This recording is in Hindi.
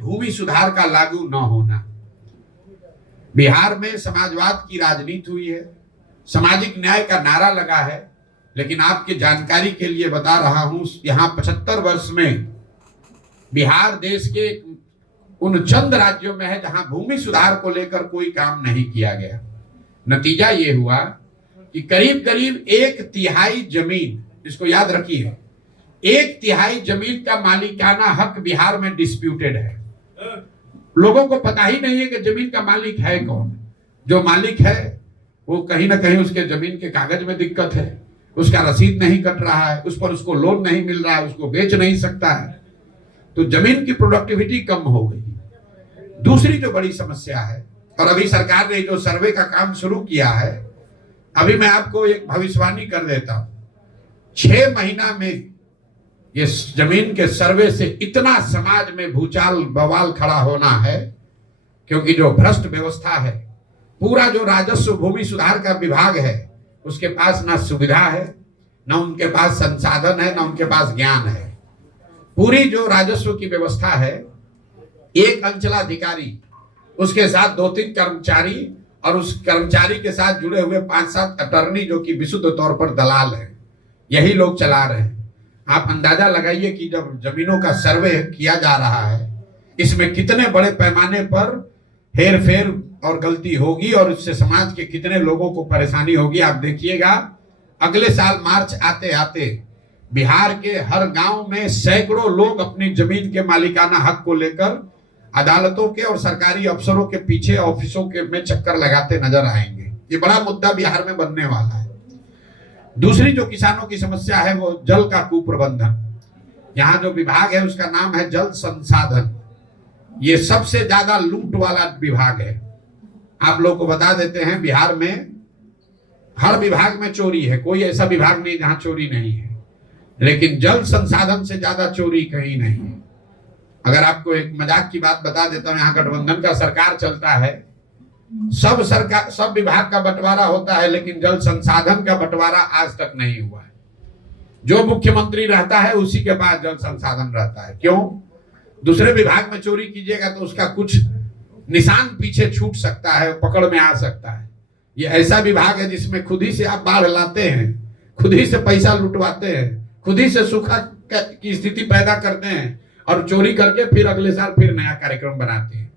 भूमि सुधार का लागू न होना। बिहार में समाजवाद की राजनीति हुई है, सामाजिक न्याय का नारा लगा है, लेकिन आपकी जानकारी के लिए बता रहा हूं, यहां 75 वर्ष में बिहार देश के उन चंद राज्यों में है जहां भूमि सुधार को लेकर कोई काम नहीं किया गया। नतीजा ये हुआ कि करीब करीब 1/3 जमीन, इसको याद रखिए, 1/3 जमीन का मालिकाना हक बिहार में डिस्प्यूटेड है। लोगों को पता ही नहीं है कि जमीन का मालिक है कौन। जो मालिक है वो कहीं ना कहीं उसके जमीन के कागज में दिक्कत है, उसका रसीद नहीं कट रहा है, उस पर उसको लोन नहीं मिल रहा है, उसको बेच नहीं सकता है, तो जमीन की प्रोडक्टिविटी कम हो गई। दूसरी जो बड़ी समस्या है, और अभी सरकार ने जो सर्वे का काम शुरू किया है, अभी मैं आपको एक भविष्यवाणी कर देता हूं, 6 महीना में ये जमीन के सर्वे से इतना समाज में भूचाल बवाल खड़ा होना है, क्योंकि जो भ्रष्ट व्यवस्था है, पूरा जो राजस्व भूमि सुधार का विभाग है, उसके पास ना सुविधा है, ना उनके पास संसाधन है, ना उनके पास ज्ञान है। पूरी जो राजस्व की व्यवस्था है, एक अंचलाधिकारी, उसके साथ 2-3 कर्मचारी, और उस कर्मचारी के साथ जुड़े हुए 5-7 अटर्नी जो कि विशुद्ध तौर पर दलाल हैं, यही लोग चला रहे हैं। आप अंदाजा लगाइए कि जब जमीनों का सर्वे किया जा रहा है, इसमें कितने बड़े पैमाने पर हेर फेर और गलती होगी, और इससे समाज के कितने लोगों को परेशानी होगी। आप देखिएगा, अगले साल मार्च आते आते बिहार के हर गांव में सैकड़ों लोग अपनी जमीन के मालिकाना हक को लेकर अदालतों के और सरकारी अफसरों के पीछे ऑफिसों के में चक्कर लगाते नजर आएंगे। ये बड़ा मुद्दा बिहार में बनने वाला है। दूसरी जो किसानों की समस्या है वो जल का कुप्रबंधन। यहाँ जो विभाग है उसका नाम है जल संसाधन। ये सबसे ज्यादा लूट वाला विभाग है। आप लोग को बता देते हैं, बिहार में हर विभाग में चोरी है, कोई ऐसा विभाग नहीं जहां चोरी नहीं है, लेकिन जल संसाधन से ज्यादा चोरी कहीं नहीं है। अगर आपको एक मजाक की बात बता देता हूं, यहाँ गठबंधन का सरकार चलता है, सब विभाग का बंटवारा होता है, लेकिन जल संसाधन का बंटवारा आज तक नहीं हुआ है। जो मुख्यमंत्री रहता है उसी के पास जल संसाधन रहता है। क्यों? दूसरे विभाग में चोरी कीजिएगा तो उसका कुछ निशान पीछे छूट सकता है, पकड़ में आ सकता है। ये ऐसा विभाग है जिसमें खुद ही से आप बाढ़ लाते हैं, खुद ही से पैसा लुटवाते हैं, खुद ही से सूखा की स्थिति पैदा करते हैं, और चोरी करके फिर अगले साल फिर नया कार्यक्रम बनाते हैं।